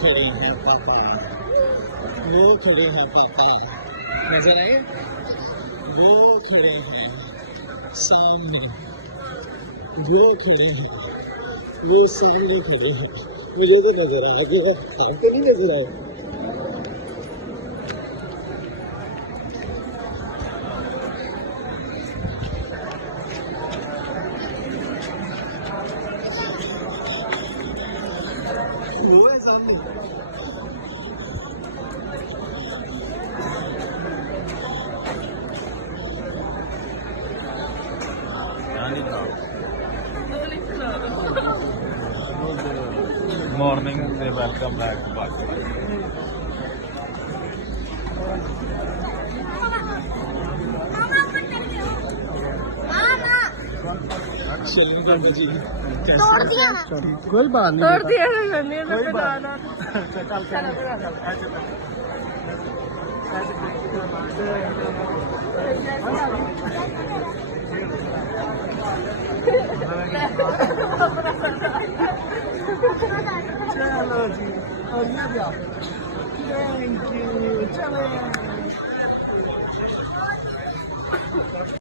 खड़े हैं पापा, वो खड़े हैं पापा, नजर आए? वो खड़े हैं सामने, वो खड़े हैं, वो सामने खड़े हैं। मुझे तो नजर आया, आपको नहीं नजर आया? वो है सामने। Morning, say welcome back to Pakistan. चलिए काका जी, तोड़ दिया कोई बात नहीं, तोड़ दिया कोई बात चलो जी, और ये भी आप, थैंक यू, चले।